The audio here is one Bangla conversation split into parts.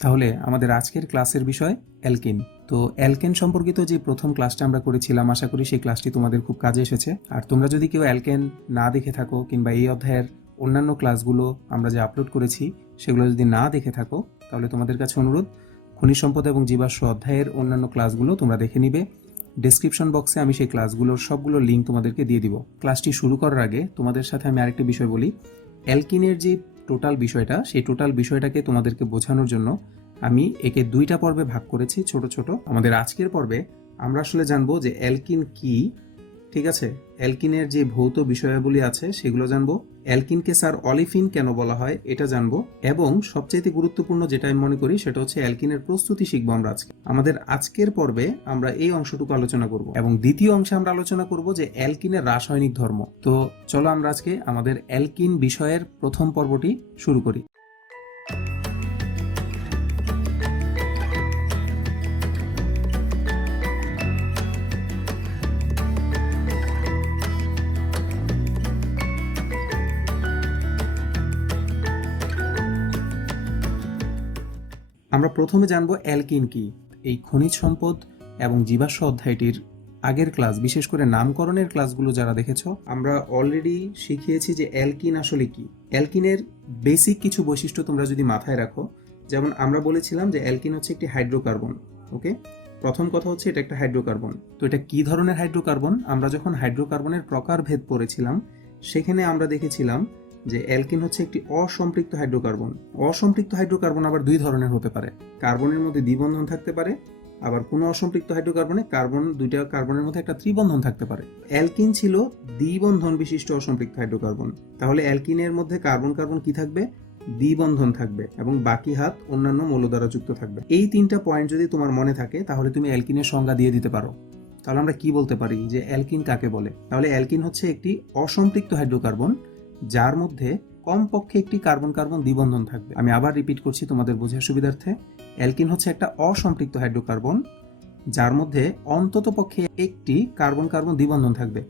তাহলে আমাদের আজকের ক্লাসের বিষয় অ্যালকিন। তো অ্যালকেন সম্পর্কিত যে প্রথম ক্লাসটা আমরা করেছিলাম, আশা করি সেই ক্লাসটি তোমাদের খুব কাজে এসেছে। আর তোমরা যদি কেউ অ্যালকেন না দেখে থাকো কিংবা এই অধ্যায়ের অন্যান্য ক্লাসগুলো আমরা যে আপলোড করেছি সেগুলো যদি না দেখে থাকো, তাহলে তোমাদের কাছে অনুরোধ, খনিজ সম্পদ এবং জীবাশ্ম অধ্যায়ের অন্যান্য ক্লাসগুলো তোমরা দেখে নিবে। ডেসক্রিপশন বক্সে আমি সেই ক্লাসগুলোর সবগুলো লিঙ্ক তোমাদেরকে দিয়ে দিব। ক্লাসটি শুরু করার আগে তোমাদের সাথে আমি আরেকটি বিষয় বলি। অ্যালকিনের যে টোটাল বিষয়টা, সেই টোটাল বিষয়টাকে তোমাদেরকে বোঝানোর জন্য আমি একে দুইটা পর্বে ভাগ করেছি, ছোট ছোট। আমাদের আজকের পর্বে আমরা আসলে জানবো যে অ্যালকিন কি, ঠিক আছে, অ্যালকিনের যে ভৌত বিষয়াবলী আছে সেগুলো জানবো, অ্যালকিনকে স্যার অলিফিন কেন বলা হয় এটা জানবো, এবং সবচেয়ে গুরুত্বপূর্ণ যেটা আমি মনে করি সেটা হচ্ছে অ্যালকিনের প্রস্তুতি শিখবো আমরা আজকে। আমাদের আজকের পর্বে আমরা এই অংশটুকু আলোচনা করব এবং দ্বিতীয় অংশে আমরা আলোচনা করব যে অ্যালকিনের রাসায়নিক ধর্ম। তো চলো আমরা আজকে আমাদের অ্যালকিন বিষয়ের প্রথম পর্বটি শুরু করি। আমরা প্রথমে জানবো অ্যালকিন কি। এই খনিজ সম্পদ এবং জীবাশ্ম অধ্যায়টির আগের ক্লাস, বিশেষ করে নামকরণের ক্লাসগুলো যারা দেখেছো, আমরা অলরেডি শিখিয়েছি যে অ্যালকিন আসলে কি। অ্যালকিনের বেসিক কিছু বৈশিষ্ট্য তোমরা যদি মাথায় রাখো, যেমন আমরা বলেছিলাম যে অ্যালকিন হচ্ছে একটি হাইড্রোকার্বন। ওকে, প্রথম কথা হচ্ছে এটা একটা হাইড্রোকার্বন। তো এটা কি ধরনের হাইড্রোকার্বন? আমরা যখন হাইড্রোকার্বনের প্রকারভেদ পড়েছিলাম সেখানে আমরা দেখেছিলাম যে অ্যালকিন হচ্ছে একটি অসম্পৃক্ত হাইড্রোকার্বন। অসম্পৃক্ত হাইড্রোকার্বন আবার দুই ধরনের হতে পারে। কার্বনের মধ্যে দ্বিবন্ধন থাকতে পারে, আবার কোনো অসম্পৃক্ত হাইড্রোকার্বনে দুইটা কার্বনের মধ্যে একটা ত্রিবন্ধন থাকতে পারে। অ্যালকিন ছিল দ্বিবন্ধন বিশিষ্ট অসম্পৃক্ত হাইড্রোকার্বন। তাহলে অ্যালকিনের মধ্যে কার্বন কার্বন কি থাকবে? দ্বিবন্ধন থাকবে, এবং বাকি হাত অন্যান্য মৌল দ্বারা যুক্ত থাকবে। এই তিনটা পয়েন্ট যদি তোমার মনে থাকে তাহলে তুমি অ্যালকিনের সংজ্ঞা দিয়ে দিতে পারো। তাহলে আমরা কি বলতে পারি যে অ্যালকিন কাকে বলে? তাহলে অ্যালকিন হচ্ছে একটি অসম্পৃক্ত হাইড্রোকার্বন যার মধ্যে কমপক্ষে একটি কার্বন কার্বন দ্বিবন্ধন থাকবে। আমি আবার রিপিট করছি তোমাদের বোঝার সুবিধার্থে। অ্যালকিন হচ্ছে একটা অসম্পৃক্ত হাইড্রোকার্বন যার মধ্যে অন্তত পক্ষে একটি কার্বন কার্বন দ্বিবন্ধন থাকবে।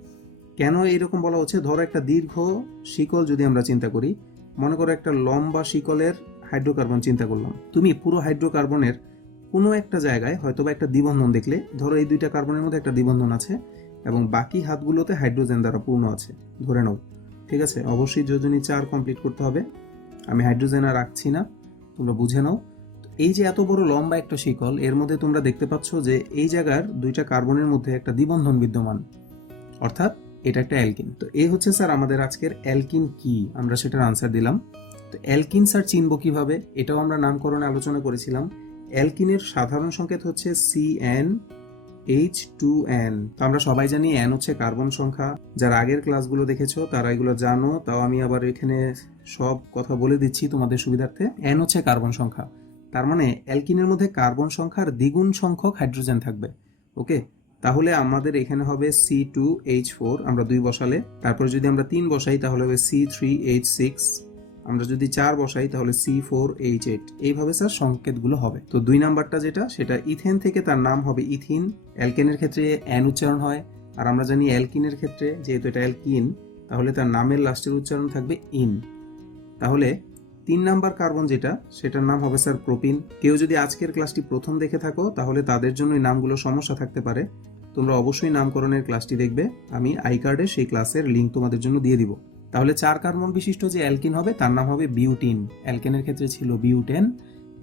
কেন এরকম বলা হচ্ছে? ধরো একটা দীর্ঘ শিকল যদি আমরা চিন্তা করি, মনে করো একটা লম্বা শিকলের হাইড্রোকার্বন চিন্তা করলাম। তুমি পুরো হাইড্রোকার্বনের কোনো একটা জায়গায় হয়তোবা একটা দ্বিবন্ধন দেখলে, ধরো এই দুইটা কার্বনের মধ্যে একটা দ্বিবন্ধন আছে এবং বাকি হাতগুলোতে হাইড্রোজেন দ্বারা পূর্ণ আছে, ধরে নাও। ঠিক আছে, অবশ্যই যোজনী 4 কমপ্লিট করতে হবে। আমি হাইড্রোজেন আর রাখছি না, তোমরা বুঝে নাও। এই যে এত বড় লম্বা একটা শিকল, এর মধ্যে তোমরা দেখতে পাচ্ছ যে এই জায়গার দুইটা কার্বনের মধ্যে একটা দ্বিবন্ধন বিদ্যমান, অর্থাৎ এটা একটা অ্যালকিন। তো এই হচ্ছে স্যার আমাদের আজকের অ্যালকিন কি, আমরা সেটার আনসার দিলাম। তো অ্যালকিন স্যার চিনব কিভাবে, এটাও আমরা নামকরণে আলোচনা করেছিলাম। অ্যালকিনের সাধারণ সংকেত হচ্ছে CnH2n। তো আমরা সবাই জানি n হচ্ছে কার্বন সংখ্যা। যারা আগের ক্লাসগুলো দেখেছো তারা এগুলো জানো, তাও আমি আবার এখানে সব কথা বলে দিচ্ছি তোমাদের সুবিধার্থে। n হচ্ছে কার্বন সংখ্যা, তার মানে অ্যালকিনের মধ্যে কার্বন সংখ্যার দ্বিগুণ সংখ্যক হাইড্রোজেন থাকবে। ওকে, তাহলে আমাদের এখানে হবে C2H4, আমরা 2 বসালে, তারপরে যদি আমরা 3 বসাই তাহলে হবে C3H6, আমরা যদি 4 বসাই তাহলে C4H8। এইভাবে স্যার সংকেতগুলো হবে। তো 2 নাম্বারটা যেটা, সেটা ইথেন থেকে তার নাম হবে ইথিন। অ্যালকেনের ক্ষেত্রে n উচ্চারণ হয়, আর আমরা জানি অ্যালকিনের ক্ষেত্রে যেহেতু এটা অ্যালকিন, তাহলে তার নামের লাস্টের উচ্চারণ থাকবে ইন। তাহলে 3 নাম্বার কার্বন যেটা, সেটার নাম হবে স্যার প্রোপিন। কেউ যদি আজকের ক্লাসটি প্রথম দেখে থাকো তাহলে তাদের জন্য এই নামগুলো সমস্যা থাকতে পারে। তোমরা অবশ্যই নামকরণের ক্লাসটি দেখবে, আমি আই কার্ডে সেই ক্লাসের লিঙ্ক তোমাদের জন্য দিয়ে দিব। তাহলে 4 কার্বন বিশিষ্ট যে অ্যালকিন হবে তার নাম হবে বিউটিন। অ্যালকেনের ক্ষেত্রে ছিল বিউটেন,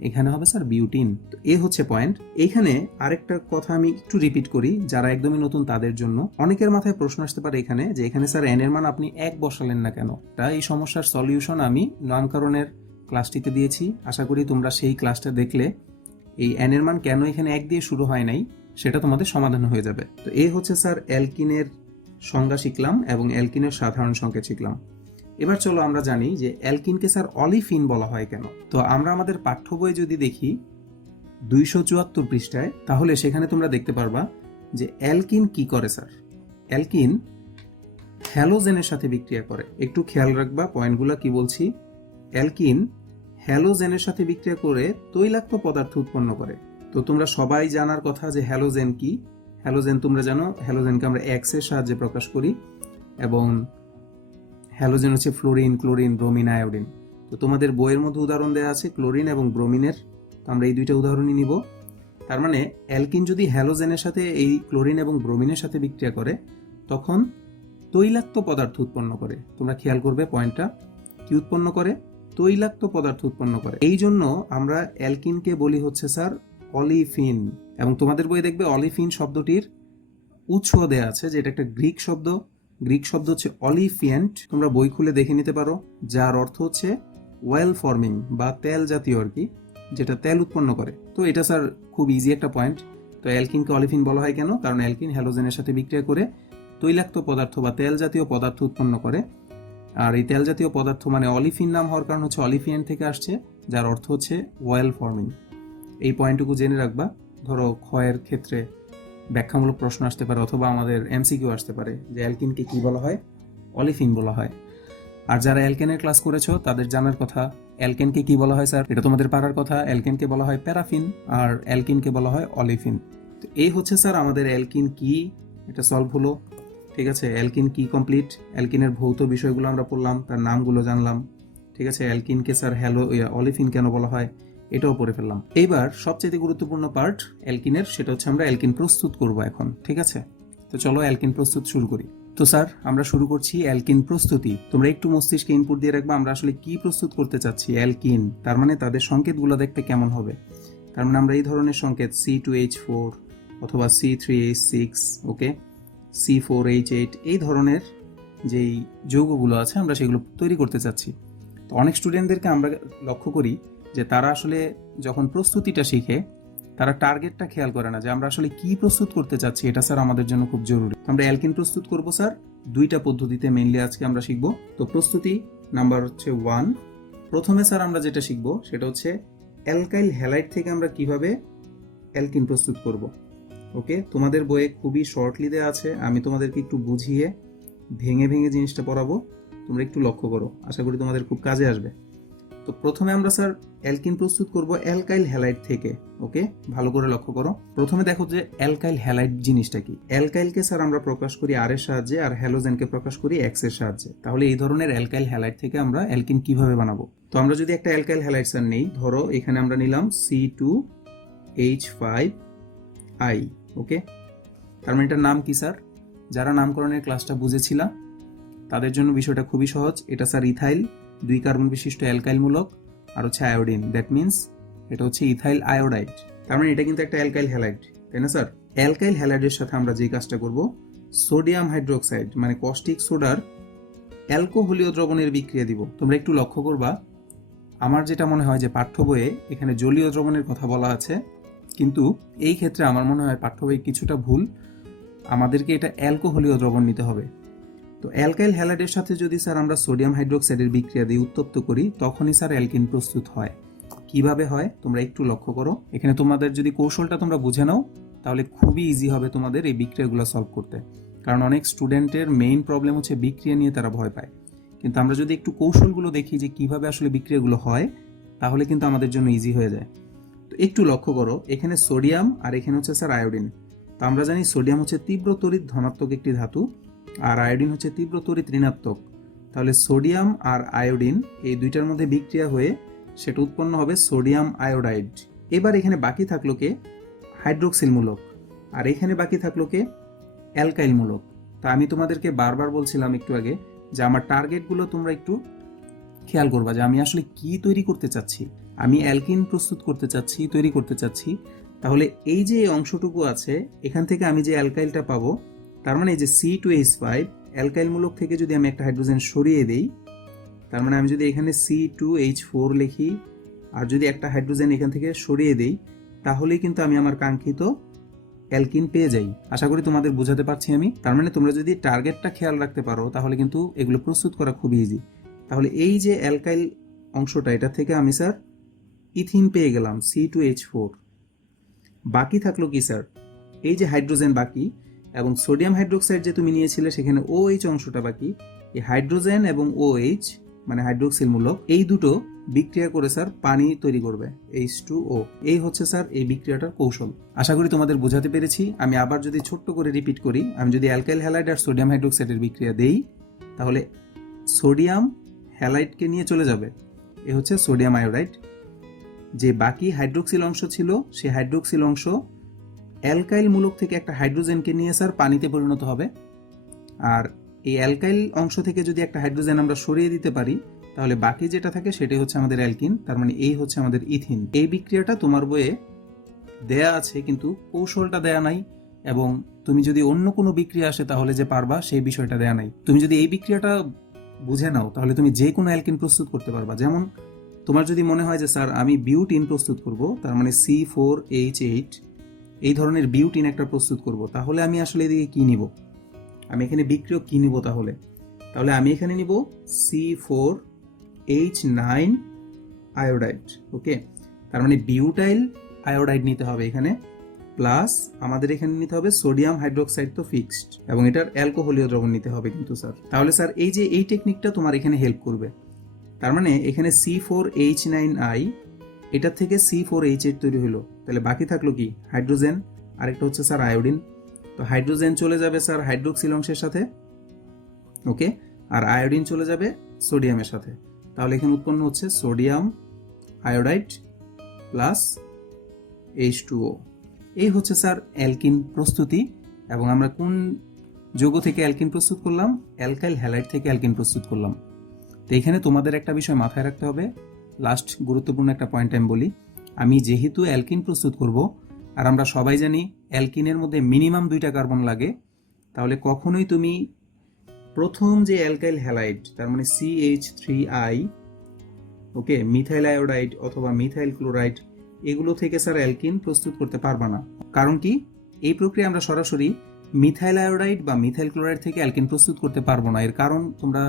এখানে হবে স্যার বিউটিন। তো এই হচ্ছে পয়েন্ট। এইখানে আরেকটা কথা আমি একটু রিপিট করি, যারা একদমই নতুন তাদের জন্য। অনেকের মাথায় প্রশ্ন আসতে পারে এখানে যে এখানে স্যার n এর মান আপনি 1 বসালেন না কেন? তা এই সমস্যার সলিউশন আমি নামকরণের ক্লাসটিতে দিয়েছি। আশা করি তোমরা সেই ক্লাসটা দেখলে এই n এর মান কেন এখানে 1 দিয়ে শুরু হয় নাই সেটা তোমাদের সমাধান হয়ে যাবে। তো এই হচ্ছে স্যার অ্যালকিনের সংজ্ঞা শিখলাম এবং অ্যালকিনের সাধারণ সংকেত শিখলাম। এবার চলো আমরা জানি যে অ্যালকিনকে স্যার অলিফিন বলা হয় কেন। তো আমরা আমাদের পাঠ্য বইয়ে যদি দেখি 274 পৃষ্ঠায়, তাহলে সেখানে তোমরা দেখতে পারবা যে অ্যালকিন কি করে স্যার। অ্যালকিন হ্যালোজেনের সাথে বিক্রিয়া করে। একটু খেয়াল রাখবা পয়েন্টগুলো কি বলছি। অ্যালকিন হ্যালোজেনের সাথে বিক্রিয়া করে তৈলাক্ত পদার্থ উৎপন্ন করে। তো তোমরা সবাই জানার কথা যে হ্যালোজেন কি। হ্যালোজেন তোমরা জানো, হ্যালোজেনকে আমরা X এর সাহায্যে প্রকাশ করি, এবং হ্যালোজেন হচ্ছে ফ্লোরিন, ক্লোরিন, ব্রোমিন, আয়োডিন। তো তোমাদের বইয়ের মধ্যে উদাহরণ দেওয়া আছে ক্লোরিন এবং ব্রোমিনের। তো আমরা এই দুইটা উদাহরণই নিব। তার মানে অ্যালকিন যদি হ্যালোজেনের সাথে এই ক্লোরিন এবং ব্রোমিনের সাথে বিক্রিয়া করে তখন তৈলাক্ত পদার্থ উৎপন্ন করে। তোমরা খেয়াল করবে পয়েন্টটা, কি উৎপন্ন করে? তৈলাক্ত পদার্থ উৎপন্ন করে। এই জন্য আমরা অ্যালকিনকে বলি হচ্ছে স্যার অলিফিন। এবং তোমাদের বইয়ে দেখবে অলিফিন শব্দটির উৎস দেয়া আছে, যে এটা একটা গ্রিক শব্দ। গ্রিক শব্দ হচ্ছে অলিফিয়েন্ট, তোমরা বই খুলে দেখে নিতে পারো, যার অর্থ হচ্ছে ওয়েল ফর্মিং বা তেল জাতীয় আর কি, যেটা তেল উৎপন্ন করে। তো এটা স্যার খুব ইজি একটা পয়েন্ট। তো অ্যালকিনকে অলিফিন বলা হয় কেন? কারণ অ্যালকিন হ্যালোজেনের সাথে বিক্রিয়া করে তৈলাক্ত পদার্থ বা তেল জাতীয় পদার্থ উৎপন্ন করে। আর এই তেল জাতীয় পদার্থ মানে অলিফিন নাম হওয়ার কারণ হচ্ছে অলিফিয়েন্ট থেকে আসছে, যার অর্থ হচ্ছে ওয়েল ফর্মিং। এই পয়েন্টটুকু জেনে রাখবা। ধরো ক্ষয়ের ক্ষেত্রে ব্যাখ্যামূলক প্রশ্ন আসতে পারে, অথবা আমাদের এমসিকিউ আসতে পারে যে অ্যালকিনকে কি বলা হয়? অলিফিন বলা হয়। আর যারা অ্যালকেনের ক্লাস করেছো তাদের জানার কথা, অ্যালকেনকে কি বলা হয় স্যার? এটা তোমাদের পারার কথা। অ্যালকেনকে বলা হয় প্যারাফিন, আর অ্যালকিনকে বলা হয় অলিফিন। তো এই হচ্ছে স্যার আমাদের অ্যালকিন কি, এটা সলভ হলো। ঠিক আছে, অ্যালকিন কি কমপ্লিট। অ্যালকিনের ভৌত বিষয়গুলো আমরা পড়লাম, তার নামগুলো জানলাম। ঠিক আছে, অ্যালকিনকে স্যার অলিফিন কেন বলা হয় এটাও পড়ে ফেললাম। এইবার সবচেয়ে গুরুত্বপূর্ণ পার্ট অ্যালকিনের, সেটা হচ্ছে আমরা অ্যালকিন প্রস্তুত করব এখন। ঠিক আছে, তো চলো অ্যালকিন প্রস্তুত শুরু করি। তো স্যার আমরা শুরু করছি অ্যালকিন প্রস্তুতি। তোমরা একটু মস্তিষ্কে ইনপুট দিয়ে রাখবা আমরা আসলে কি প্রস্তুত করতে চাচ্ছি। অ্যালকিন তার মানে তাদের সংকেতগুলো দেখতে কেমন হবে। তার মানে আমরা এই ধরনের সংকেত C2H4 অথবা C3H6, ওকে, C4H8, এই ধরনের যেই যৌগগুলো আছে আমরা সেগুলো তৈরি করতে চাচ্ছি। তো অনেক স্টুডেন্টদেরকে আমরা লক্ষ্য করি যে তারা আসলে যখন প্রস্তুতিটা শিখে তারা টার্গেটটা খেয়াল করে না, যে আমরা আসলে কি প্রস্তুত করতে চাচ্ছি। এটা স্যার আমাদের জন্য খুব জরুরি। আমরা অ্যালকিন প্রস্তুত করব স্যার দুইটা পদ্ধতিতে মেইনলি আজকে আমরা শিখব। তো প্রস্তুতি নাম্বার হচ্ছে 1। প্রথমে স্যার আমরা যেটা শিখব সেটা হচ্ছে অ্যালকাইল হ্যালাইড থেকে আমরা কিভাবে অ্যালকিন প্রস্তুত করব। ওকে, তোমাদের বইয়ে খুবই শর্টলি দেওয়া আছে, আমি তোমাদেরকে একটু বুঝিয়ে ভেঙে ভেঙে জিনিসটা পড়াবো, তোমরা একটু লক্ষ্য করো, আশা করি তোমাদের খুব কাজে আসবে। তো প্রথমে আমরা স্যার অ্যালকিন প্রস্তুত করব অ্যালকাইল হ্যালাইড থেকে। ওকে, ভালো করে লক্ষ্য করো। প্রথমে দেখো যে অ্যালকাইল হ্যালাইড জিনিসটা কি। অ্যালকাইলকে স্যার আমরা প্রকাশ করি আর এর সাহায্যে, আর হ্যালোজেনকে প্রকাশ করি এক্স এর সাহায্যে। তাহলে এই ধরনের অ্যালকাইল হ্যালাইড থেকে আমরা অ্যালকিন কিভাবে বানাবো? তো আমরা যদি একটা অ্যালকাইল হ্যালাইড স্যার নেই, ধরো এখানে আমরা নিলাম C2H5I। ওকে, তার মানে এটার নাম কি স্যার? যারা নামকরণের ক্লাসটা বুঝেছিলাম তাদের জন্য বিষয়টা খুবই সহজ। এটা স্যার ইথাইল 2 কার্বন বিশিষ্ট অ্যালকাইল মূলক, আর হচ্ছে আয়োডিন, দ্যাট মিন্স এটা হচ্ছে ইথাইল আয়োডাইড। তার মানে এটা কিন্তু একটা অ্যালকাইল হ্যালাইড, তাই না স্যার? অ্যালকাইল হ্যালাইডের সাথে আমরা যে কাজটা করব, সোডিয়াম হাইড্রোক্সাইড মানে কস্টিক সোডার অ্যালকোহলীয় দ্রবণের বিক্রিয়া দিব। তোমরা একটু লক্ষ্য করবা, আমার যেটা মনে হয় যে পাঠ্য বইয়ে এখানে জলীয় দ্রবণের কথা বলা আছে, কিন্তু এই ক্ষেত্রে আমার মনে হয় পাঠ্য বই কিছুটা ভুল। আমাদেরকে এটা অ্যালকোহলীয় দ্রবণ নিতে হবে। তো অ্যালকাইল হ্যালাইডের সাথে যদি স্যার আমরা সোডিয়াম হাইড্রোক্সাইডের বিক্রিয়া দিয়ে উত্তপ্ত করি তখনই স্যার অ্যালকিন প্রস্তুত হয়। কিভাবে হয় তোমরা একটু লক্ষ্য করো। এখানে তোমাদের যদি কৌশলটা তোমরা বুঝে নাও তাহলে খুবই ইজি হবে তোমাদের এই বিক্রিয়াগুলো সলভ করতে। কারণ অনেক স্টুডেন্টের মেইন প্রবলেম হচ্ছে বিক্রিয়া নিয়ে তারা ভয় পায়, কিন্তু আমরা যদি একটু কৌশলগুলো দেখি যে কিভাবে আসলে বিক্রিয়াগুলো হয় তাহলে কিন্তু আমাদের জন্য ইজি হয়ে যায়। তো একটু লক্ষ্য করো, এখানে সোডিয়াম আর এখানে হচ্ছে স্যার আয়োডিন। তো আমরা জানি সোডিয়াম হচ্ছে তীব্র তড়িৎ ধনাত্মক একটি ধাতু, আর আয়োডিন হচ্ছে তীব্র তড়িৎ ঋণাত্মক। তাহলে সোডিয়াম আর আয়োডিন এই দুইটার মধ্যে বিক্রিয়া হয়ে সেটা উৎপন্ন হবে সোডিয়াম আয়োডাইড। এবার এখানে বাকি থাকলো কে? হাইড্রোক্সিল মূলক। আর এখানে বাকি থাকলো কে? অ্যালকাইল মূলক। তা আমি তোমাদেরকে বারবার বলছিলাম একটু আগে যে আমার টার্গেটগুলো তোমরা একটু খেয়াল করবা, যে আমি আসলে কি তৈরি করতে চাচ্ছি। আমি অ্যালকিন প্রস্তুত করতে চাচ্ছি, তৈরি করতে চাচ্ছি। তাহলে এই যে অংশটুকু আছে এখান থেকে আমি যে অ্যালকাইলটা পাবো, তার মানে এই যে C2H5 অ্যালকাইল মূলক থেকে যদি আমি একটা হাইড্রোজেন সরিয়ে দেই, তার মানে আমি যদি এখানে C2H4 লিখি আর যদি একটা হাইড্রোজেন এখান থেকে সরিয়ে দেই, তাহলেই কিন্তু আমি আমার কাঙ্ক্ষিত অ্যালকিন পেয়ে যাই। আশা করি তোমাদের বোঝাতে পারছি আমি। তার মানে তোমরা যদি টার্গেটটা খেয়াল রাখতে পারো তাহলে কিন্তু এগুলো প্রস্তুত করা খুবই ইজি। তাহলে এই যে অ্যালকাইল অংশটা, এটা থেকে আমি স্যার ইথিন পেয়ে গেলাম C2H4। বাকি থাকলো কি স্যার? এই যে হাইড্রোজেন বাকি, এবং সোডিয়াম হাইড্রোক্সাইড যে তুমি নিয়েছিলে সেখানে OH অংশটা বাকি। এই হাইড্রোজেন এবং OH মানে হাইড্রোক্সিল মূলক, এই দুটো বিক্রিয়া করে স্যার পানি তৈরি করবে, H2O। এই হচ্ছে স্যার এই বিক্রিয়াটার কৌশল। আশা করি তোমাদের বোঝাতে পেরেছি। আমি আবার যদি ছোট্ট করে রিপিট করি, আমি যদি অ্যালকাইল হ্যালাইড আর সোডিয়াম হাইড্রোক্সাইডের বিক্রিয়া দেই তাহলে সোডিয়াম হ্যালাইডকে নিয়ে চলে যাবে, এ হচ্ছে সোডিয়াম আয়োডাইড। যে বাকি হাইড্রোক্সিল অংশ ছিল সেই হাইড্রোক্সিল অংশ অ্যালকাইল মূলক থেকে একটা হাইড্রোজেনকে নিয়ে স্যার পানিতে পরিণত হবে। আর এই অ্যালকাইল অংশ থেকে যদি একটা হাইড্রোজেন আমরা সরিয়ে দিতে পারি তাহলে বাকি যেটা থাকে সেটাই হচ্ছে আমাদের অ্যালকিন, তার মানে এই হচ্ছে আমাদের ইথিন। এই বিক্রিয়াটা তোমার বইয়ে দেয়া আছে কিন্তু কৌশলটা দেয়া নাই, এবং তুমি যদি অন্য কোনো বিক্রিয়া আসে তাহলে যে পারবা সেই বিষয়টা দেয়া নাই। তুমি যদি এই বিক্রিয়াটা বুঝে নাও তাহলে তুমি যে কোনো অ্যালকিন প্রস্তুত করতে পারবা। যেমন তোমার যদি মনে হয় যে স্যার আমি বিউটিন প্রস্তুত করব, তার মানে C4H8 এই ধরনের বিউটিন একটা প্রস্তুত করব, তাহলে আমি আসলে এদিকে কি নিব, আমি এখানে বিক্রিয়ক কি নিব, তাহলে আমি এখানে নিব C4H9 আয়োডাইড। ওকে, তার মানে বিউটাইল আয়োডাইড নিতে হবে এখানে, প্লাস আমাদের এখানে নিতে হবে সোডিয়াম হাইড্রোক্সাইড, তো ফিক্সড, এবং এটার অ্যালকোহলীয় দ্রবণ নিতে হবে কিন্তু স্যার। তাহলে স্যার এই যে এই টেকনিকটা তোমার এখানে হেল্প করবে। তার মানে এখানে C4H9I এটার থেকে C4H8 তৈরি হলো, তাহলে বাকি থাকলো কি হাইড্রোজেন, আরেকটা হচ্ছে স্যার আয়োডিন। তো হাইড্রোজেন চলে যাবে স্যার হাইড্রোক্সিল অংশের সাথে, ওকে, আর আয়োডিন চলে যাবে সোডিয়ামের সাথে। তাহলে এখানে উৎপন্ন হচ্ছে সোডিয়াম আয়োডাইড প্লাস H2O। এই হচ্ছে স্যার অ্যালকিন প্রস্তুতি। এবং আমরা কোন যৌগ থেকে অ্যালকিন প্রস্তুত করলাম? অ্যালকাইল হ্যালাইড থেকে অ্যালকিন প্রস্তুত করলাম। তো এখানে তোমাদের একটা বিষয় মাথায় রাখতে হবে, লাস্ট গুরুত্বপূর্ণ একটা পয়েন্ট আমি বলি। আমি যেহেতু অ্যালকিন প্রস্তুত করব, আর আমরা সবাই জানি অ্যালকিনের মধ্যে মিনিমাম 2টা কার্বন লাগে, তাহলে কখনোই তুমি প্রথম যে অ্যালকাইল হ্যালাইড, তার মানে CH3I, ওকে, মিথাইল আয়োডাইড অথবা মিথাইল ক্লোরাইড, এগুলো থেকে স্যার অ্যালকিন প্রস্তুত করতে পারবা না। কারণ কি? এই প্রক্রিয়া আমরা সরাসরি মিথাইল আয়োডাইড বা মিথাইল ক্লোরাইড থেকে অ্যালকিন প্রস্তুত করতে পারবো না। এর কারণ তোমরা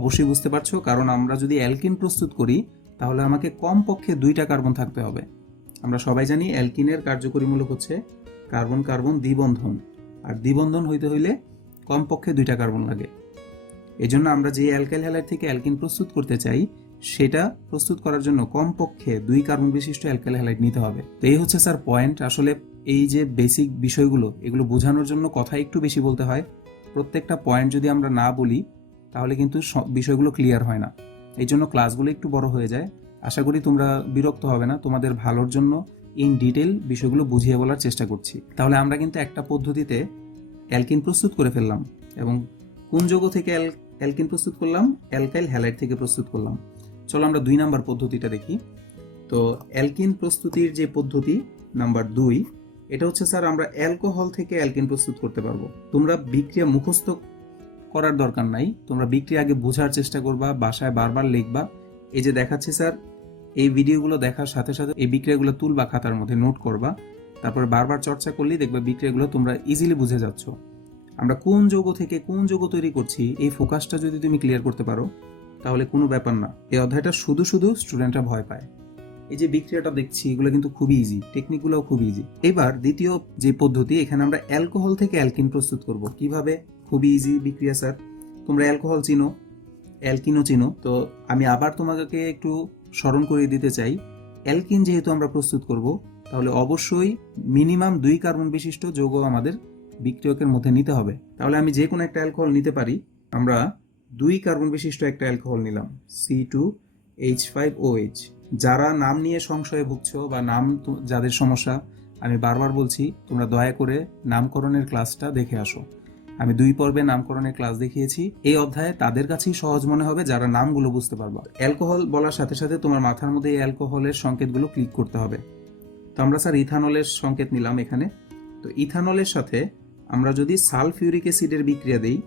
অবশ্যই বুঝতে পারছো, কারণ আমরা যদি অ্যালকিন প্রস্তুত করি তাহলে আমাকে কমপক্ষে 2টা কার্বন থাকতে হবে। আমরা সবাই জানি অ্যালকিনের কার্যকরী মূলক হচ্ছে কার্বন কার্বন দ্বিবন্ধন, আর দ্বিবন্ধন হইতে হইলে কমপক্ষে 2টা কার্বন লাগে। এই জন্য আমরা যে অ্যালকাইল হ্যালাইড থেকে অ্যালকিন প্রস্তুত করতে চাই সেটা প্রস্তুত করার জন্য কমপক্ষে 2 কার্বন বিশিষ্ট অ্যালকাইল হ্যালাইড নিতে হবে। তো এই হচ্ছে স্যার পয়েন্ট। আসলে এই যে বেসিক বিষয়গুলো, এগুলো বোঝানোর জন্য কথা একটু বেশি বলতে হয়। প্রত্যেকটা পয়েন্ট যদি আমরা না বলি তাহলে কিন্তু বিষয়গুলো ক্লিয়ার হয় না। এই জন্য ক্লাসগুলো একটু বড় হয়ে যায়। আশা করি তোমরা বিরক্ত হবে না, তোমাদের ভালোর জন্য ইন ডিটেল বিষয়গুলো বুঝিয়ে বলার চেষ্টা করছি। তাহলে আমরা কিন্তু একটা পদ্ধতিতে অ্যালকিন প্রস্তুত করে ফেললাম, এবং কোন যৌগ থেকে অ্যালকিন প্রস্তুত করলাম? অ্যালকাইল হ্যালাইড থেকে প্রস্তুত করলাম। চলো আমরা 2 নাম্বার পদ্ধতিটা দেখি। তো অ্যালকিন প্রস্তুতির যে পদ্ধতি নাম্বার 2, এটা হচ্ছে স্যার আমরা অ্যালকোহল থেকে অ্যালকিন প্রস্তুত করতে পারবো। তোমরা বিক্রিয়া মুখস্থ করার দরকার নাই, তোমরা বিক্রিয়া আগে বোঝার চেষ্টা করবা, বাসায় বারবার লিখবা। এই যে দেখাচ্ছি স্যার, এই ভিডিওগুলো দেখার সাথে সাথে এই বিক্রিয়াগুলো তুলবা, খাতার মধ্যে নোট করবা, তারপরে বারবার চর্চা করলেই দেখবা বিক্রিয়াগুলো তোমরা ইজিলি বুঝে যাচ্ছ। আমরা কোন যৌগ থেকে কোন যৌগ তৈরি করছি এই ফোকাসটা যদি তুমি ক্লিয়ার করতে পারো তাহলে কোনো ব্যাপার না। এই অধ্যায়টা শুধু শুধু স্টুডেন্টরা ভয় পায়। এই যে বিক্রিয়াটা দেখছি এগুলো কিন্তু খুবই ইজি, টেকনিকগুলোও খুব ইজি। এবার দ্বিতীয় যে পদ্ধতি, এখানে আমরা অ্যালকোহল থেকে অ্যালকিন প্রস্তুত করব। কিভাবে? খুবই ইজি বিক্রিয়া স্যার। তোমরা অ্যালকোহল চিনো, অ্যালকিনও চিনো, তো আমি আবার তোমাকে একটু স্মরণ করিয়ে দিতে চাই। অ্যালকিন যেহেতু আমরা প্রস্তুত করব, তাহলে অবশ্যই মিনিমাম 2 কার্বন বিশিষ্ট যৌগ আমাদের বিক্রিয়কের মধ্যে নিতে হবে। তাহলে আমি যে কোনো একটা অ্যালকোহল নিতে পারি। আমরা 2 কার্বন বিশিষ্ট একটা অ্যালকোহল নিলাম, C2H5OH। যারা নাম নিয়ে সংশয়ে ভুগছো বা নাম যাদের সমস্যা, আমি বারবার বলছি তোমরা দয়া করে নামকরণের ক্লাসটা দেখে আসো। আমি 2 পর্বে নামকরণের ক্লাস দেখিয়েছি। এই অধ্যায়ে তাদের কাছেই সহজ মনে হবে যারা নামগুলো বুঝতে পারবা। অ্যালকোহল বলার সাথে সাথে তোমার মাথার মধ্যে এই অ্যালকোহলের সংকেতগুলো ক্লিক করতে হবে। তো আমরা স্যার ইথানলের সংকেত নিলাম এখানে। তো ইথানলের সাথে আমরা যদি সালফিউরিক অ্যাসিডের বিক্রিয়া দেই,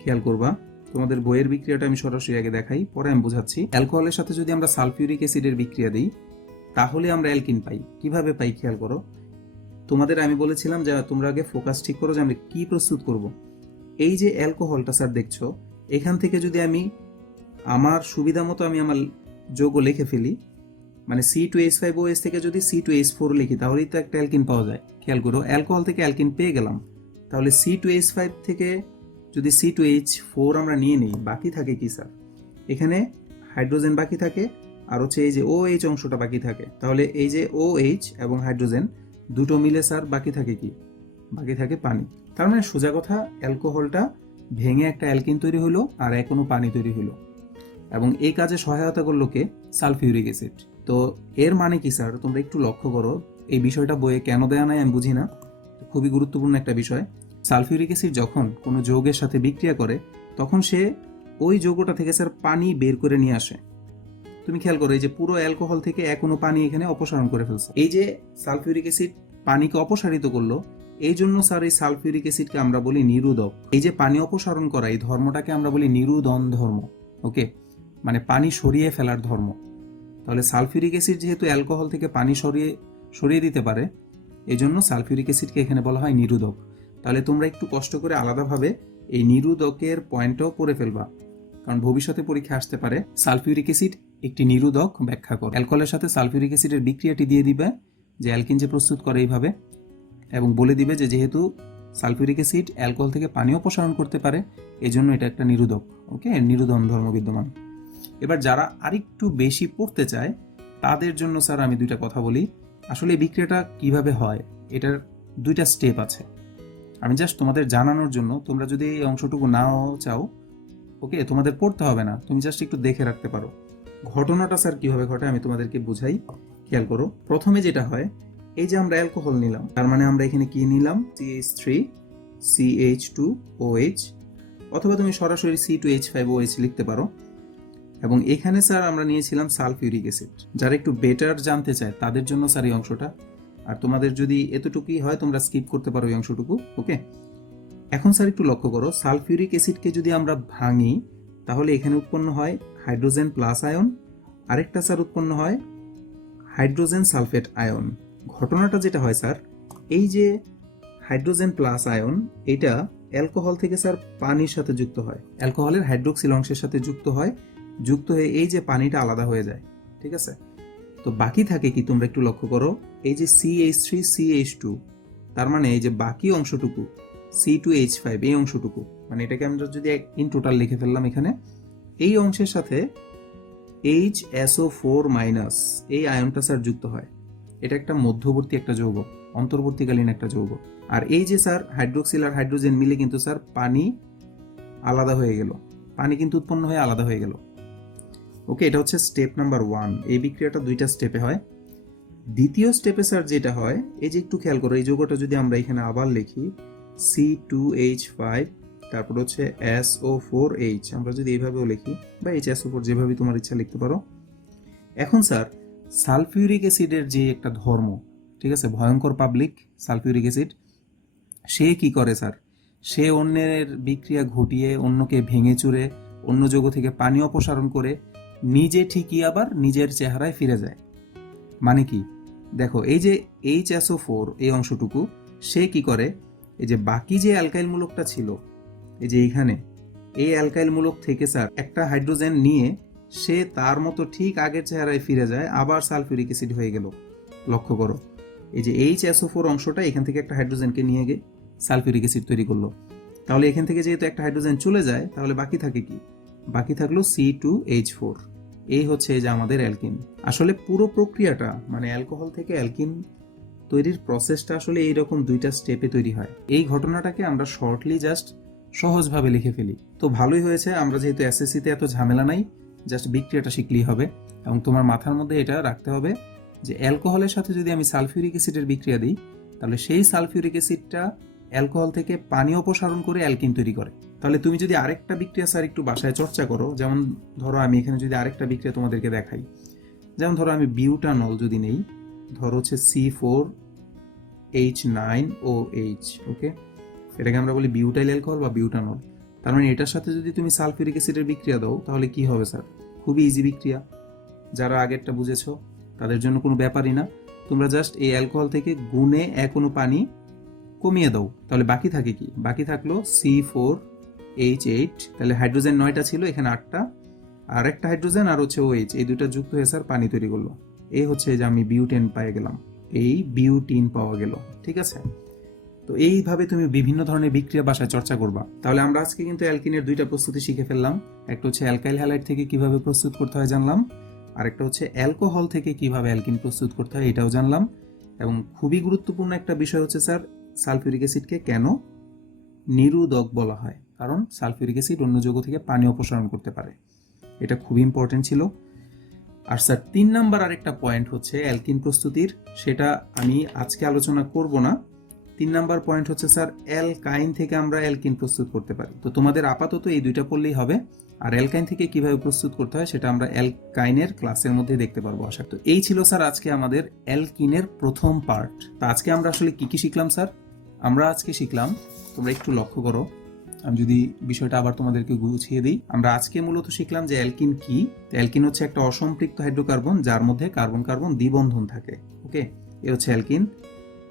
খেয়াল করবা, তোমাদের বইয়ের বিক্রিয়াটা আমি সরাসরি আগে দেখাই, পরে আমি বোঝাচ্ছি। অ্যালকোহলের সাথে যদি আমরা সালফিউরিক অ্যাসিডের বিক্রিয়া দিই তাহলে আমরা অ্যালকিন পাই। কিভাবে পাই খেয়াল করো। তোমাদের আমি বলেছিলাম যে তোমরা আগে ফোকাস ঠিক করো যে আমরা কি প্রস্তুত করব। এই যে অ্যালকোহলটা স্যার দেখছো, এখান থেকে যদি আমি আমার সুবিধা মতো আমি আমার যৌগ লিখে ফেলি, মানে C2H5OH থেকে যদি C2H4 লিখি তাহলেই তো একটা অ্যালকিন পাওয়া যায়। খেয়াল করো, অ্যালকোহল থেকে অ্যালকিন পেয়ে গেলাম, তাহলে C2H5 থেকে যদি C2H4 আমরা নিয়ে নিই, বাকি থাকে কি স্যার? এখানে হাইড্রোজেন বাকি থাকে, আর হচ্ছে এই যে OH অংশটা বাকি থাকে। তাহলে এই যে OH এবং হাইড্রোজেন দুটো মিলে স্যার বাকি থাকে কি? বাকি থাকে পানি। তার মানে সোজা কথা, অ্যালকোহলটা ভেঙে একটা অ্যালকিন তৈরি হলো আর এখনো পানি তৈরি হলো, এবং এই কাজে সহায়তা করলো কে? Sulphuric acid. তো এর মানে কি স্যার, তোমরা একটু লক্ষ্য করো, এই বিষয়টা বইয়ে কেন দেয়া নাই আমি বুঝি না, খুবই গুরুত্বপূর্ণ একটা বিষয়। সালফিউরিক অ্যাসিড যখন কোনো যৌগের সাথে বিক্রিয়া করে তখন সে ওই যৌগটা থেকে স্যার পানি বের করে নিয়ে আসে। তুমি খেয়াল করো, এই যে পুরো অ্যালকোহল থেকে কোনো পানি এখানে অপসারণ করে ফেলছে। এই যে সালফিউরিক অ্যাসিড পানিকে অপসারিত করলো, এই জন্য স্যার এই সালফিউরিক অ্যাসিডকে আমরা বলি নিরোধক। এই যে পানি অপসারণ করা, এই ধর্মটাকে আমরা বলি নিরোধন ধর্ম। ওকে, মানে পানি সরিয়ে ফেলার ধর্ম। তাহলে সালফিউরিক অ্যাসিড যেহেতু অ্যালকোহল থেকে পানি সরিয়ে দিতে পারে, এই জন্য সালফিউরিক অ্যাসিডকে এখানে বলা হয় নিরোধক। তাহলে তোমরা একটু কষ্ট করে আলাদাভাবে এই নিরোধকের পয়েন্টটাও পড়ে ফেলবা, কারণ ভবিষ্যতে পরীক্ষা আসতে পারে সালফিউরিক অ্যাসিড একটি নিরোধক ব্যাখ্যা করো। অ্যালকোহলের সাথে সালফিউরিক অ্যাসিডের বিক্রিয়াটি দিয়ে দিবে যে অ্যালকিন যে প্রস্তুত করে এইভাবে, এবং বলে দিবে যে যেহেতু সালফিউরিক অ্যাসিড অ্যালকোহল থেকে পানি অপসারণ করতে পারে, এজন্য এটা একটা নিরোধক। ওকে, নিরোধন ধর্ম বিদ্যমান। এবার যারা আরেকটু বেশি পড়তে চায় তাদের জন্য স্যার আমি দুইটা কথা বলি। আসলে এই বিক্রিয়াটা কিভাবে হয়, এটার দুইটা স্টেপ আছে। আমি জাস্ট তোমাদের জানানোর জন্য, তোমরা যদি এই অংশটুকু নাও চাও, ওকে, তোমাদের পড়তে হবে না, তুমি জাস্ট একটু দেখে রাখতে পারো। ঘটনাটা স্যার কিভাবে ঘটে আমি তোমাদেরকে বুঝাই, খেয়াল করো। প্রথমে যেটা হয়, এই যে আমরা অ্যালকোহল নিলাম, তার মানে আমরা এখানে কি নিলাম, CH3CH2OH, অথবা তুমি সরাসরি C2H5OH লিখতে পারো। এবং এখানে স্যার আমরা নিয়েছিলাম সালফিউরিক অ্যাসিড। যারা একটু বেটার জানতে চায় তাদের জন্য স্যার এই অংশটা, আর তোমাদের যদি এতটুকুই হয় তোমরা স্কিপ করতে পারো এই অংশটুকু। ওকে, এখন স্যার একটু লক্ষ্য করো, সালফিউরিক অ্যাসিডকে যদি আমরা ভাঙি তাহলে এখানে উৎপন্ন হয় হাইড্রোজেন প্লাস আয়ন, আরেকটা স্যার উৎপন্ন হয় হাইড্রোজেন সালফেট আয়ন। ঘটনাটা যেটা হয় স্যার, এই যে হাইড্রোজেন প্লাস আয়ন, এটা অ্যালকোহল থেকে স্যার পানির সাথে যুক্ত হয়, অ্যালকোহলের হাইড্রোক্সিল অংশের সাথে যুক্ত হয়ে এই যে পানিটা আলাদা হয়ে যায়। ঠিক আছে, তো বাকি থাকে কি, তোমরা একটু লক্ষ্য করো, এই যে CH3CH2, তার মানে এই যে বাকি অংশটুকু C2H5, এই অংশটুকু, মানে এটাকে আমরা যদি ইন টোটাল লিখে ফেললাম এখানে, এই অংশের সাথে HSO4- এই আয়নটা স্যার যুক্ত হয়। এটা একটা মধ্যবর্তী একটা যৌগ, অন্তর্বর্তীকালীন একটা যৌগ। আর এই যে স্যার হাইড্রোক্সিল আর হাইড্রোজেন মিলে কিন্তু স্যার পানি আলাদা হয়ে গেল, পানি কিন্তু উৎপন্ন হয়ে আলাদা হয়ে গেল। ওকে, এটা হচ্ছে স্টেপ নাম্বার 1। এই বিক্রিয়াটা দুইটা স্টেপে হয়। দ্বিতীয় স্টেপে স্যার যেটা হয়, এই যে একটু খেয়াল করো, এই যৌগটা যদি আমরা এখানে আবার লিখি C2H5, তারপর হচ্ছে SO4H, আমরা যদি এইভাবেও লিখি বা HSO4, যেভাবে তোমার ইচ্ছা লিখতে পারো। এখন স্যার সালফিউরিক অ্যাসিডের যে একটা ধর্ম, ঠিক আছে, ভয়ঙ্কর পাবলিক সালফিউরিক অ্যাসিড, সে কি করে স্যার, সে অন্যের বিক্রিয়া ঘটিয়ে, অন্যকে ভেঙে চুরে, অন্য যৌগ থেকে পানি অপসারণ করে নিজে ঠিকই আবার নিজের চেহারায় ফিরে যায়। মানে কি, দেখো, এই যে HSO4 এই অংশটুকু, সে কি করে, এই যে বাকি যে অ্যালকাইল মূলকটা ছিল, এই যে এইখানে, এই অ্যালকাইল মূলক থেকে স্যার একটা হাইড্রোজেন নিয়ে সে তার মতো ঠিক আগের চেহারায় ফিরে যায়, আবার সালফিউরিক অ্যাসিড হয়ে গেল। লক্ষ্য করো, এই যে HSO4 অংশটা এখান থেকে একটা হাইড্রোজেনকে নিয়ে গিয়ে সালফিউরিক অ্যাসিড তৈরি করলো। তাহলে এখান থেকে যেহেতু একটা হাইড্রোজেন চলে যায়, তাহলে বাকি থাকে কি, বাকি থাকলো C2H4। এই হচ্ছে এই যে আমাদের অ্যালকিন। আসলে পুরো প্রক্রিয়াটা, মানে অ্যালকোহল থেকে অ্যালকিন তৈরির প্রসেসটা আসলে এইরকম দুইটা স্টেপে তৈরি হয়। এই ঘটনাটাকে আমরা শর্টলি জাস্ট সহজভাবে লিখে ফেলি। তো ভালোই হয়েছে, আমরা যেহেতু এসএসসিতে এত ঝামেলা নাই, জাস্ট বিক্রিয়াটা শিখলেই হবে। এবং তোমার মাথার মধ্যে এটা রাখতে হবে যে অ্যালকোহলের সাথে যদি আমি সালফিউরিক অ্যাসিডের বিক্রিয়া দিই, তাহলে সেই সালফিউরিক অ্যাসিডটা অ্যালকোহল থেকে পানি অপসারণ করে অ্যালকিন তৈরি করে। তাহলে তুমি যদি আরেকটা বিক্রিয়া স্যার একটু বাসায় চর্চা করো, যেমন ধরো আমি এখানে যদি আরেকটা বিক্রিয়া তোমাদেরকে দেখাই, যেমন ধরো আমি বিউটানল যদি নেই, ধরো হচ্ছে C4H9OH। ওকে, এটাকে আমরা বলি বিউটাইল অ্যালকোহল বা বিউটানল। তার মানে এটার সাথে যদি তুমি সালফিউরিক অ্যাসিডের বিক্রিয়া দাও, তাহলে কি হবে স্যার, খুবই ইজি বিক্রিয়া। যারা আগেরটা বুঝেছো তাদের জন্য কোনো ব্যাপারই না, তোমরা জাস্ট এই অ্যালকোহল থেকে গুণে এক অণু পানি কমিয়ে দাও, তাহলে বাকি থাকে কি, বাকি থাকলো C4H8। তাহলে হাইড্রোজেন 9টা ছিল, এখানে 8টা, আর একটা হাইড্রোজেন আর হচ্ছে OH, এই দুটা যুক্ত হয়ে স্যার পানি তৈরি করলো। এই হচ্ছে যে আমি বিউটেন পেয়ে গেলাম, এই বিউটিন পাওয়া গেল। ঠিক আছে, তো এইভাবে তুমি বিভিন্ন ধরনের বিক্রিয়া বাসায় চর্চা করবা। তাহলে আমরা আজকে কিন্তু অ্যালকিনের দুইটা প্রস্তুতি শিখে ফেললাম। একটা হচ্ছে অ্যালকাইল হ্যালাইড থেকে কিভাবে প্রস্তুত করতে হয় জানলাম, আর একটা হচ্ছে অ্যালকোহল থেকে কিভাবে অ্যালকিন প্রস্তুত করতে হয় এটাও জানলাম। এবং খুবই গুরুত্বপূর্ণ একটা বিষয় হচ্ছে স্যার, সালফিউরিক অ্যাসিডকে কেন নিরোধক বলা হয়, কারণ সালফিউরিক অ্যাসিড অন্য যৌগ থেকে পানি অপসারণ করতে পারে। এটা খুবই ইম্পর্টেন্ট ছিল। আর স্যার 3 নাম্বার আরেকটা পয়েন্ট হচ্ছে অ্যালকিন প্রস্তুতির, সেটা আমি আজকে আলোচনা করব না। 3 নাম্বার পয়েন্ট হচ্ছে স্যার অ্যালকাইন থেকে আমরা অ্যালকিন প্রস্তুত করতে পারি। তো তোমাদের আপাতত এই দুইটা পড়লেই হবে, আর অ্যালকাইন থেকে কিভাবে প্রস্তুত করতে হয় সেটা আমরা অ্যালকাইনের ক্লাসের মধ্যে দেখতে পারবো আশা। তো এই ছিল স্যার আজকে আমাদের অ্যালকিনের প্রথম পার্ট। তো আজকে আমরা আসলে কি কি শিখলাম স্যার? আমরা আজকে শিখলাম, তোমরা একটু লক্ষ্য করো, আমি যদি বিষয়টা আবার তোমাদেরকে গুছিয়ে দিই, আমরা আজকে মূলত শিখলাম যে অ্যালকিন কি। অ্যালকিন হচ্ছে একটা অসম্পৃক্ত হাইড্রোকার্বন যার মধ্যে কার্বন কার্বন দ্বিবন্ধন থাকে। ওকে, এ হচ্ছে অ্যালকিন।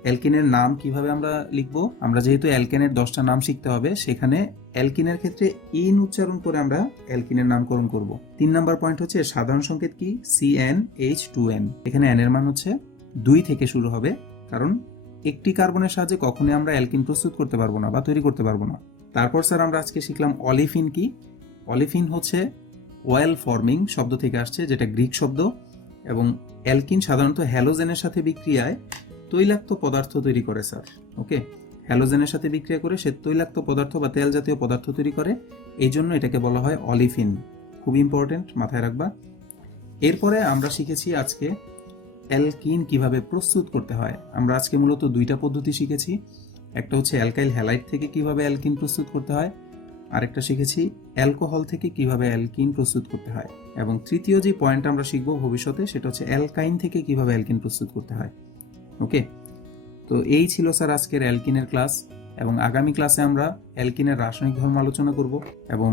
অ্যালকিনের নাম কিভাবে আমরা লিখব? আমরা যেহেতু অ্যালকেনের 10টা নাম শিখতে হবে, সেখানে অ্যালকিনের ক্ষেত্রে ইন উচ্চারণ করে আমরা অ্যালকিনের নামকরণ করব। 3 নাম্বার পয়েন্ট হচ্ছে সাধারণ সংকেত কি? CnH2n। এখানে n এর মান হচ্ছে 2 থেকে শুরু হবে, কারণ একটি কার্বনের সাহায্যে কখনোই আমরা অ্যালকিন প্রস্তুত করতে পারবো না বা তৈরি করতে পারবো না। তারপর স্যার আমরা আজকে শিখলাম অলিফিন কি। অলিফিন হচ্ছে ওয়েল ফর্মিং শব্দ থেকে আসছে, যেটা গ্রিক শব্দ, এবং অ্যালকিন সাধারণত হ্যালোজেনের সাথে বিক্রিয়ায় তৈলাক্ত পদার্থ তৈরি করে স্যার। ওকে, হ্যালোজেনের সাথে বিক্রিয়া করে সে তৈলাক্ত পদার্থ বা তেল জাতীয় পদার্থ তৈরি করে, এই জন্য এটাকে বলা হয় অলিফিন। খুব ইম্পর্টেন্ট, মাথায় রাখবা। এরপরে আমরা শিখেছি আজকে অ্যালকিন কিভাবে প্রস্তুত করতে হয়। আমরা আজকে মূলত 2টা পদ্ধতি শিখেছি। একটা হচ্ছে অ্যালকাইল হ্যালাইড থেকে কিভাবে অ্যালকিন প্রস্তুত করতে হয়, আরেকটা শিখেছি অ্যালকোহল থেকে কিভাবে অ্যালকিন প্রস্তুত করতে হয়, এবং তৃতীয় যে পয়েন্ট আমরা শিখব ভবিষ্যতে সেটা হচ্ছে অ্যালকাইন থেকে কিভাবে অ্যালকিন প্রস্তুত করতে হয়। ওকে, তো এই ছিল স্যার আজকের অ্যালকিনের ক্লাস, এবং আগামী ক্লাসে আমরা অ্যালকিনের রাসায়নিক ধর্ম আলোচনা করব। এবং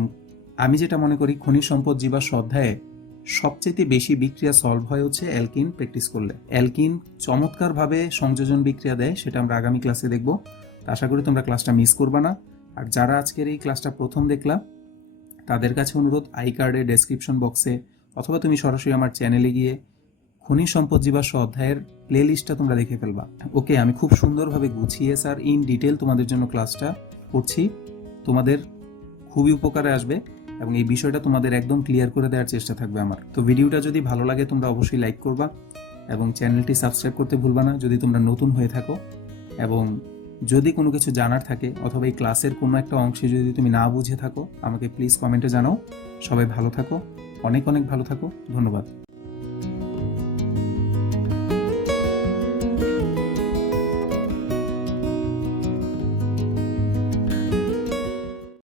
আমি যেটা মনে করি খনিজ সম্পদ জীবাশ্ম অধ্যায়ে সবচেয়ে বেশি বিক্রিয়া সলভ হয় হচ্ছে অ্যালকিন প্র্যাকটিস করলে। অ্যালকিন চমৎকারভাবে সংযোজন বিক্রিয়া দেয়, সেটা আমরা আগামী ক্লাসে দেখব। আশা করি তোমরা ক্লাসটা মিস করবা না। আর যারা আজকের এই ক্লাসটা প্রথম দেখলা, তাদের কাছে অনুরোধ, আই কার্ডে ডেসক্রিপশন বক্সে অথবা তুমি সরাসরি আমার চ্যানেলে গিয়ে খনিজ সম্পদ জীবাশ্ম অধ্যায়ের প্লে লিস্টটা তোমরা দেখে ফেলবা। ওকে, আমি খুব সুন্দরভাবে গুছিয়ে স্যার ইন ডিটেল তোমাদের জন্য ক্লাসটা করছি, তোমাদের খুবই উপকারে আসবে, এবং এই বিষয়টা তোমাদের একদম ক্লিয়ার করে দেওয়ার চেষ্টা থাকবে আমার। তো ভিডিওটা যদি ভালো লাগে তোমরা অবশ্যই লাইক করবা, এবং চ্যানেলটি সাবস্ক্রাইব করতে ভুলবা না যদি তোমরা নতুন হয়ে থাকো। এবং যদি কোনো কিছু জানার থাকে অথবা এই ক্লাসের কোনো একটা অংশে যদি তুমি না বুঝে থাকো, আমাকে প্লিজ কমেন্টে জানাও। সবাই ভালো থাকো, অনেক অনেক ভালো থাকো, ধন্যবাদ।